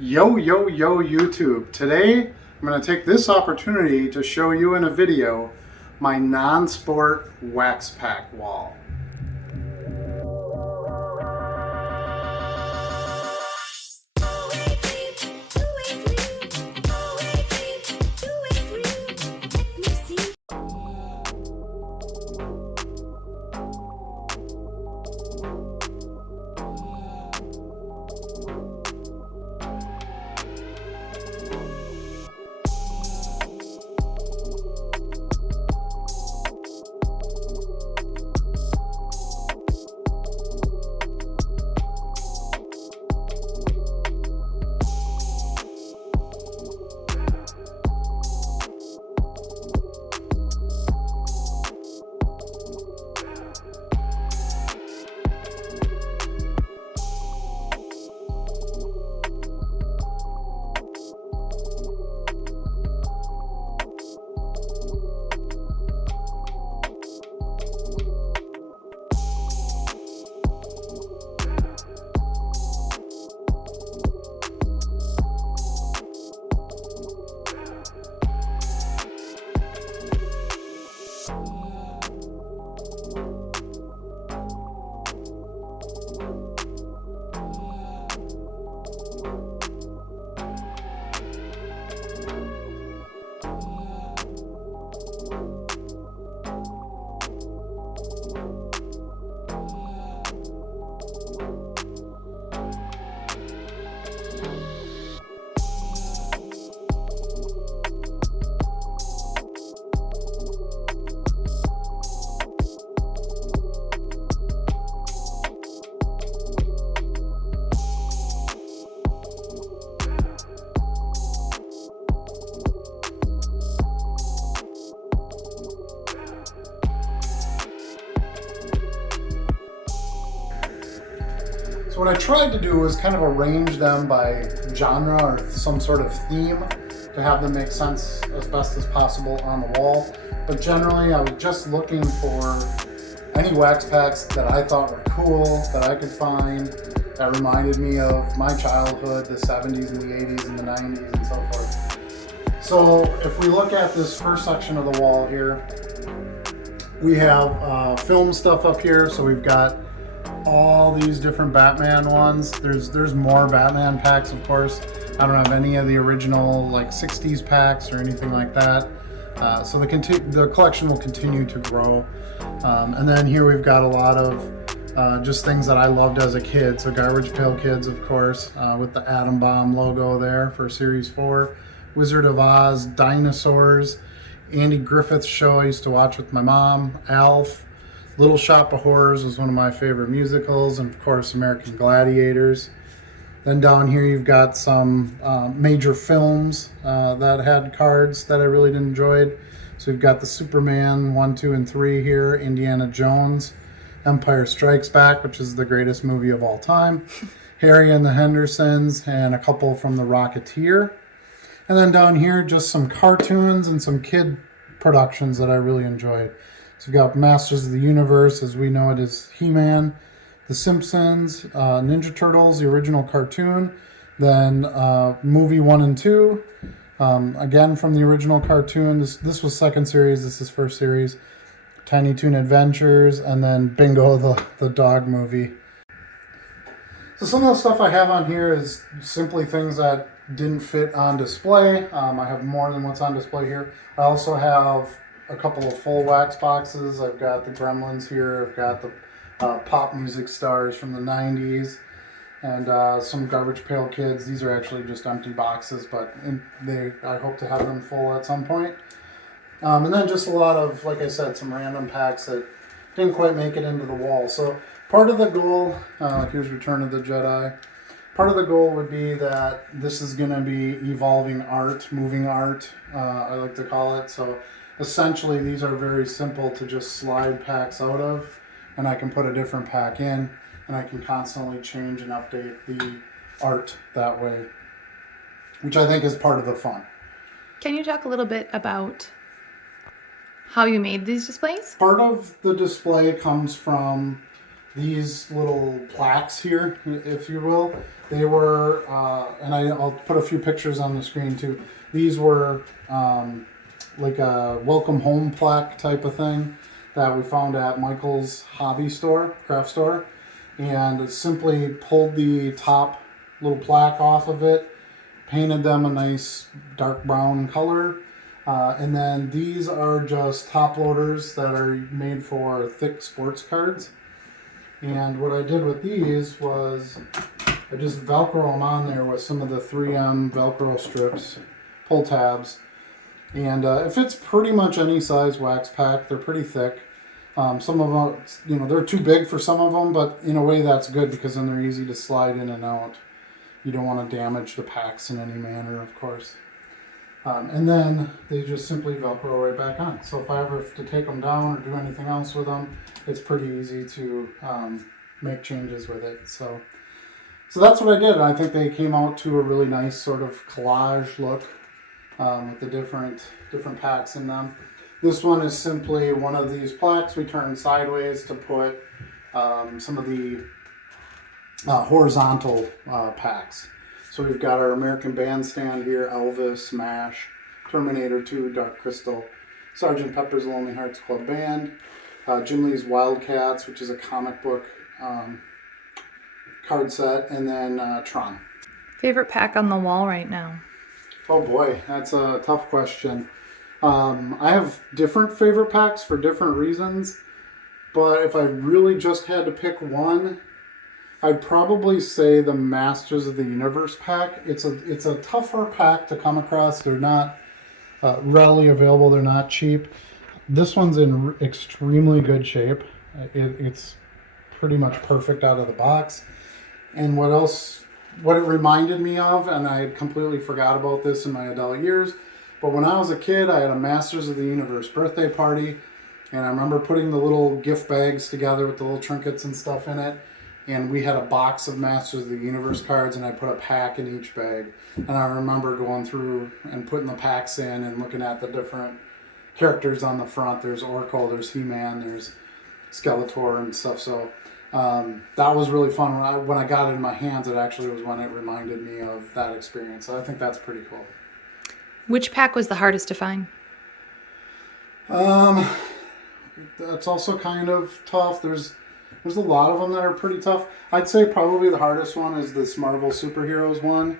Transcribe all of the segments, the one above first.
Yo YouTube. Today I'm going to take this opportunity to show you in a video my non-sport wax pack wall. So what I tried to do was kind of arrange them by genre or some sort of theme to have them make sense as best as possible on the wall. But generally I was just looking for any wax packs that I thought were cool, that I could find, that reminded me of my childhood, the 70s and the 80s and the 90s and so forth. So if we look at this first section of the wall here, we have film stuff up here. So we've got all these different Batman ones. There's more Batman packs, of course. I don't have any of the original like 60s packs or anything like that. So the collection will continue to grow. And then here we've got a lot of just things that I loved as a kid. So Garbage Pail Kids, of course, with the Atom Bomb logo there for Series 4. Wizard of Oz, Dinosaurs, Andy Griffith's show I used to watch with my mom, Alf. Little Shop of Horrors was one of my favorite musicals, and of course American Gladiators. Then down here you've got some major films that had cards that I really enjoyed. So we've got the Superman 1, 2, and 3 here, Indiana Jones, Empire Strikes Back, which is the greatest movie of all time, Harry and the Hendersons, and a couple from The Rocketeer. And then down here just some cartoons and some kid productions that I really enjoyed. So we've got Masters of the Universe, as we know it as He-Man, The Simpsons, Ninja Turtles, the original cartoon, then movie 1 and 2, again from the original cartoon. This was second series, this is first series, Tiny Toon Adventures, and then Bingo, the dog movie. So some of the stuff I have on here is simply things that didn't fit on display. I have more than what's on display here. I also have a couple of full wax boxes. I've got the Gremlins here. I've got the pop music stars from the 90s, and some Garbage Pail Kids. These are actually just empty boxes, but I hope to have them full at some point. And then just a lot of, like I said, some random packs that didn't quite make it into the wall. So part of the goal, here's Return of the Jedi. Part of the goal would be that this is going to be evolving art, moving art, I like to call it. So essentially, these are very simple to just slide packs out of, and I can put a different pack in, and I can constantly change and update the art that way, which I think is part of the fun. Can you talk a little bit about how you made these displays? Part of the display comes from these little plaques here, if you will. They were, and I'll put a few pictures on the screen too. These were like a welcome home plaque type of thing that we found at Michael's hobby store, craft store, and simply pulled the top little plaque off of it, painted them a nice dark brown color, and then these are just top loaders that are made for thick sports cards. And what I did with these was I just Velcro them on there with some of the 3M Velcro strips, pull tabs, and it fits pretty much any size wax pack. They're pretty thick. Some of them, they're too big for some of them, but in a way that's good because then they're easy to slide in and out. You don't want to damage the packs in any manner, of course. And then they just simply Velcro right back on. So if I ever have to take them down or do anything else with them, it's pretty easy to make changes with it. So that's what I did. And I think they came out to a really nice sort of collage look with the different packs in them. This one is simply one of these plaques we turned sideways to put some of the horizontal packs. So we've got our American Bandstand here, Elvis, MASH, Terminator 2, Dark Crystal, Sgt. Pepper's Lonely Hearts Club Band, Jim Lee's Wildcats, which is a comic book card set, and then Tron. Favorite pack on the wall right now? Oh boy, that's a tough question. I have different favorite packs for different reasons, but if I really just had to pick one, I'd probably say the Masters of the Universe pack. It's a tougher pack to come across. They're not readily available. They're not cheap. This one's in extremely good shape. It's pretty much perfect out of the box. And what it reminded me of, and I had completely forgot about this in my adult years, but when I was a kid, I had a Masters of the Universe birthday party, and I remember putting the little gift bags together with the little trinkets and stuff in it. And we had a box of Masters of the Universe cards, and I put a pack in each bag. And I remember going through and putting the packs in and looking at the different characters on the front. There's Oracle, there's He-Man, there's Skeletor and stuff. So that was really fun. When I got it in my hands, it actually was when it reminded me of that experience. So I think that's pretty cool. Which pack was the hardest to find? That's also kind of tough. There's a lot of them that are pretty tough. I'd say probably the hardest one is this Marvel Superheroes one,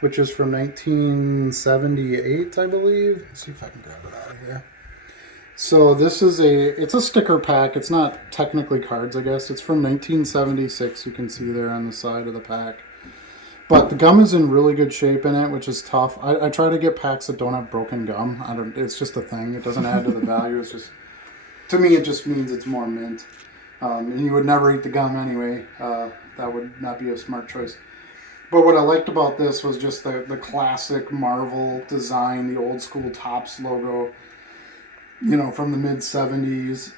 which is from 1978, I believe. Let's see if I can grab it out of here. So this is it's a sticker pack. It's not technically cards, I guess. It's from 1976. You can see there on the side of the pack. But the gum is in really good shape in it, which is tough. I try to get packs that don't have broken gum. It's just a thing. It doesn't add to the value. It's just, to me, it just means it's more mint. And you would never eat the gum anyway. That would not be a smart choice. But what I liked about this was just the classic Marvel design, the old school Topps logo, from the mid-70s.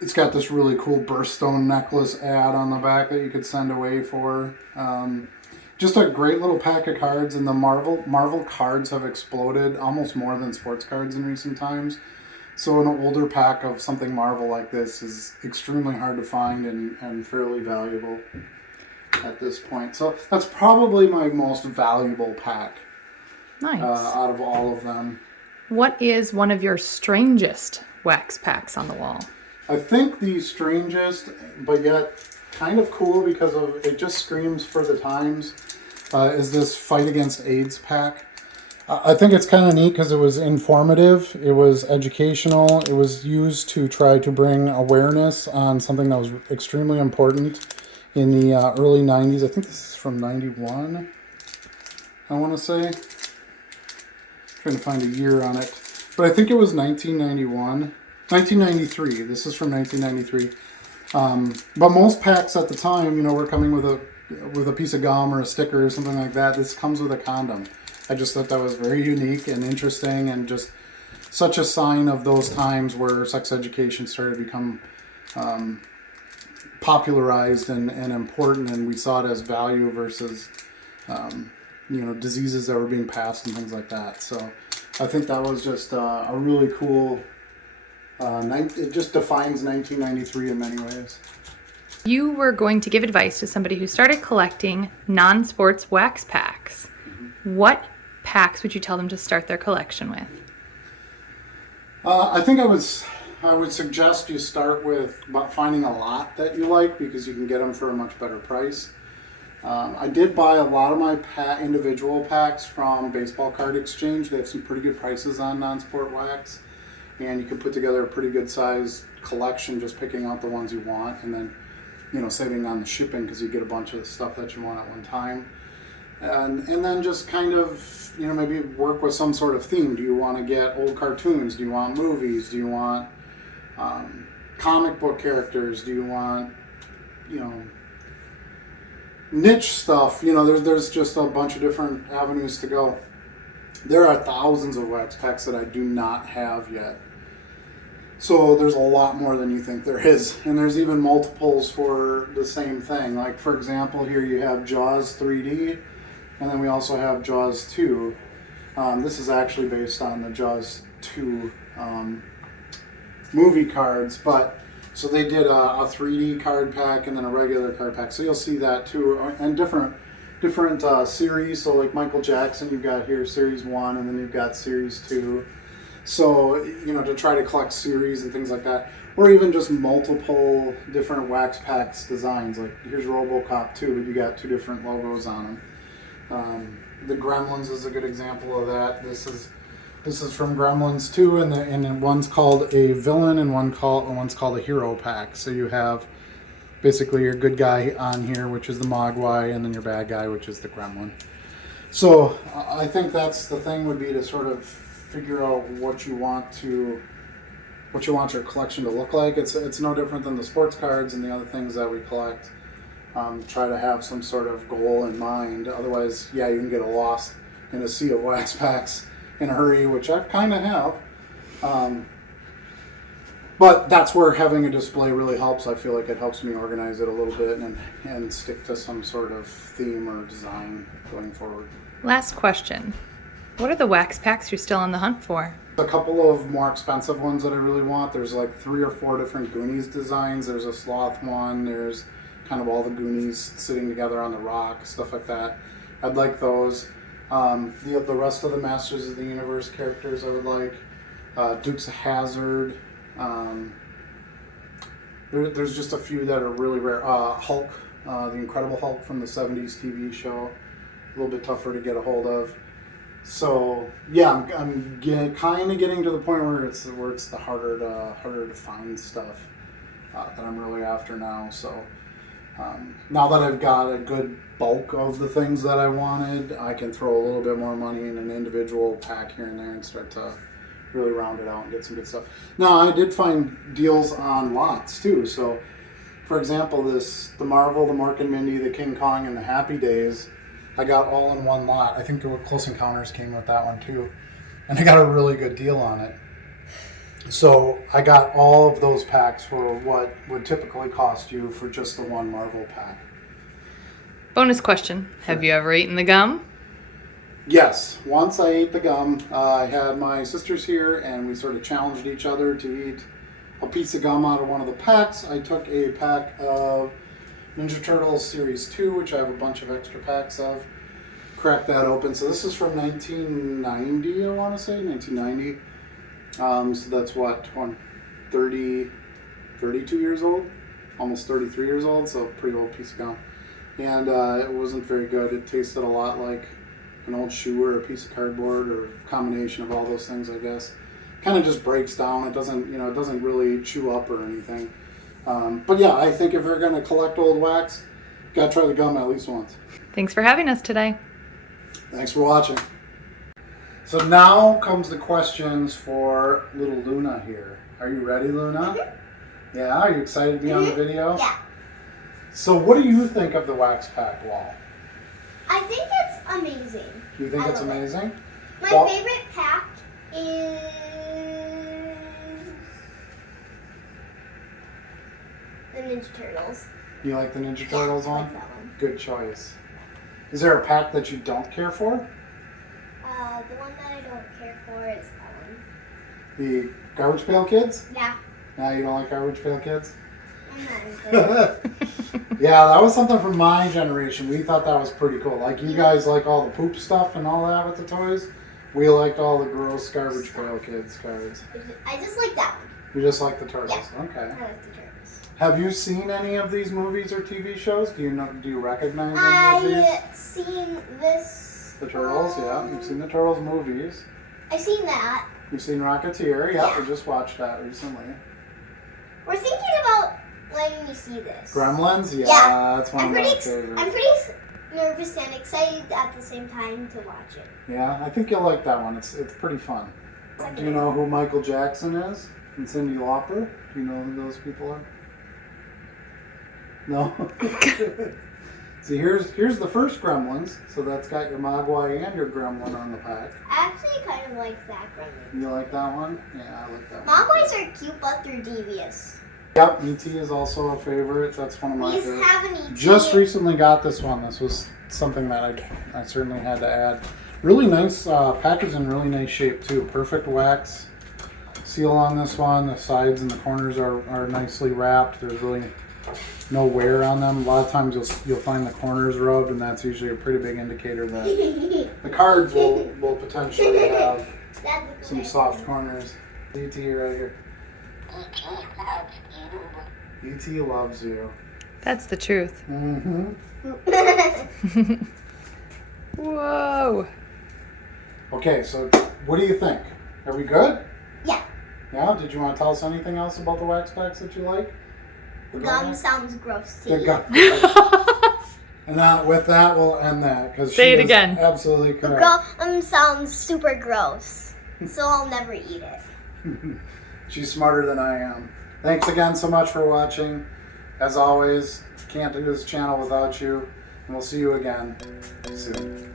It's got this really cool birthstone necklace ad on the back that you could send away for. Just a great little pack of cards, and the Marvel cards have exploded almost more than sports cards in recent times. So an older pack of something Marvel like this is extremely hard to find and fairly valuable at this point. So that's probably my most valuable pack. Nice. Out of all of them. What is one of your strangest wax packs on the wall? I think the strangest, but yet kind of cool because of it just screams for the times, is this Fight Against AIDS pack. I think it's kind of neat because it was informative, it was educational, it was used to try to bring awareness on something that was extremely important in the early 90s. I think this is from 91, I want to say. Trying to find a year on it. But I think it was 1993. This is from 1993. But most packs at the time, were coming with a piece of gum or a sticker or something like that. This comes with a condom. I just thought that was very unique and interesting and just such a sign of those times where sex education started to become popularized and important, and we saw it as value versus diseases that were being passed and things like that. So I think that was just a really cool, it just defines 1993 in many ways. You were going to give advice to somebody who started collecting non-sports wax packs. What packs would you tell them to start their collection with? I think I would suggest you start with finding a lot that you like, because you can get them for a much better price. I did buy a lot of my individual packs from Baseball Card Exchange. They have some pretty good prices on non-sport wax, and you can put together a pretty good size collection just picking out the ones you want, and then saving on the shipping, because you get a bunch of the stuff that you want at one time. And then just kind of, maybe work with some sort of theme. Do you want to get old cartoons? Do you want movies? Do you want comic book characters? Do you want, niche stuff? There's just a bunch of different avenues to go. There are thousands of wax packs that I do not have yet. So there's a lot more than you think there is. And there's even multiples for the same thing. Like, for example, here you have Jaws 3D, and then we also have Jaws 2. This is actually based on the Jaws 2 movie cards, but so they did a 3D card pack and then a regular card pack. So you'll see that too, and different series. So like Michael Jackson, you've got here Series 1, and then you've got Series 2. So, to try to collect series and things like that. Or even just multiple different wax packs designs. Like, here's RoboCop 2, but you got 2 different logos on them. The Gremlins is a good example of that. This is from Gremlins 2, and one's called a villain and one's called a hero pack. So you have basically your good guy on here, which is the Mogwai, and then your bad guy, which is the Gremlin. So I think that's the thing, would be to sort of figure out what you want your collection to look like. It's no different than the sports cards and the other things that we collect. Try to have some sort of goal in mind. Otherwise, you can get lost in a sea of wax packs in a hurry, which I kind of have. But that's where having a display really helps. I feel like it helps me organize it a little bit and stick to some sort of theme or design going forward. Last question. What are the wax packs you're still on the hunt for? A couple of more expensive ones that I really want. There's like 3 or 4 different Goonies designs. There's a sloth one. There's kind of all the Goonies sitting together on the rock, stuff like that. I'd like those. The rest of the Masters of the Universe characters I would like. Dukes of Hazzard. There's just a few that are really rare. Hulk, the Incredible Hulk from the 70s TV show. A little bit tougher to get a hold of. So yeah, I'm kind of getting to the point where it's the harder to find stuff that I'm really after now. So now that I've got a good bulk of the things that I wanted, I can throw a little bit more money in an individual pack here and there and start to really round it out and get some good stuff. Now, I did find deals on lots too. So, for example, the Marvel, the Mork and Mindy, the King Kong, and the Happy Days, I got all in one lot. I think the Close Encounters came with that one too. And I got a really good deal on it. So I got all of those packs for what would typically cost you for just the one Marvel pack. Bonus question. Have you ever eaten the gum? Yes. Once I ate the gum. I had my sisters here and we sort of challenged each other to eat a piece of gum out of one of the packs. I took a pack of Ninja Turtles Series 2, which I have a bunch of extra packs of. Cracked that open. So this is from 1990, I want to say, 1990. So that's what, 32 years old? Almost 33 years old, so pretty old piece of gum. And it wasn't very good. It tasted a lot like an old shoe or a piece of cardboard or a combination of all those things, I guess. Kind of just breaks down. It doesn't really chew up or anything. But yeah, I think if you're going to collect old wax, gotta try the gum at least once. Thanks for having us today. Thanks for watching. So now comes the questions for little Luna here. Are you ready, Luna? Mm-hmm. Yeah, are you excited to be on the video? Yeah. So what do you think of the wax pack wall? I think it's amazing. You think it's amazing? My favorite pack is the Ninja Turtles. You like the Ninja Turtles one? I like that one. Good choice. Is there a pack that you don't care for? The one that I don't care for is that one. The Garbage Pail Kids? Yeah. No, you don't like Garbage Pail Kids? Yeah, that was something from my generation. We thought that was pretty cool. Like, you guys like all the poop stuff and all that with the toys. We liked all the gross Garbage Pail Kids cards. I just like that one. You just like the turtles? Yeah. Okay. I like the turtles. Have you seen any of these movies or TV shows? Do you recognize any of these? I've seen this. The Turtles, yeah. You've seen the Turtles movies. I've seen that. You've seen Rocketeer, yeah. Yeah. We just watched that recently. We're thinking about letting you see this. Gremlins, yeah, Yeah. that's one of my favorites. I'm pretty nervous and excited at the same time to watch it. Yeah, I think you'll like that one. It's pretty fun. Do you know who Michael Jackson is and Cyndi Lauper? Do you know who those people are? No? See, here's the first Gremlins. So that's got your Mogwai and your Gremlin on the pack. I actually kind of like that gremlin. You like that one? Yeah, I like that one. Mogwais are cute, but they're devious. Yep, E.T. is also a favorite. That's one of my We favorites. have an E.T. Just recently got this one. This was something that I certainly had to add. Really nice package, in really nice shape too. Perfect wax seal on this one. The sides and the corners are nicely wrapped. There's really no wear on them. A lot of times you'll find the corners rubbed, and that's usually a pretty big indicator that the cards will potentially have some soft corners. E.T. right here. E.T. loves you. That's the truth. Mm-hmm. Whoa. Okay, so what do you think? Are we good? Yeah. Yeah? Did you want to tell us anything else about the wax packs that you like? Gum sounds gross to The you. gum. And with that, we'll end that. Because Say it again. Absolutely correct. Gum sounds super gross, so I'll never eat it. She's smarter than I am. Thanks again so much for watching. As always, can't do this channel without you. And we'll see you again soon.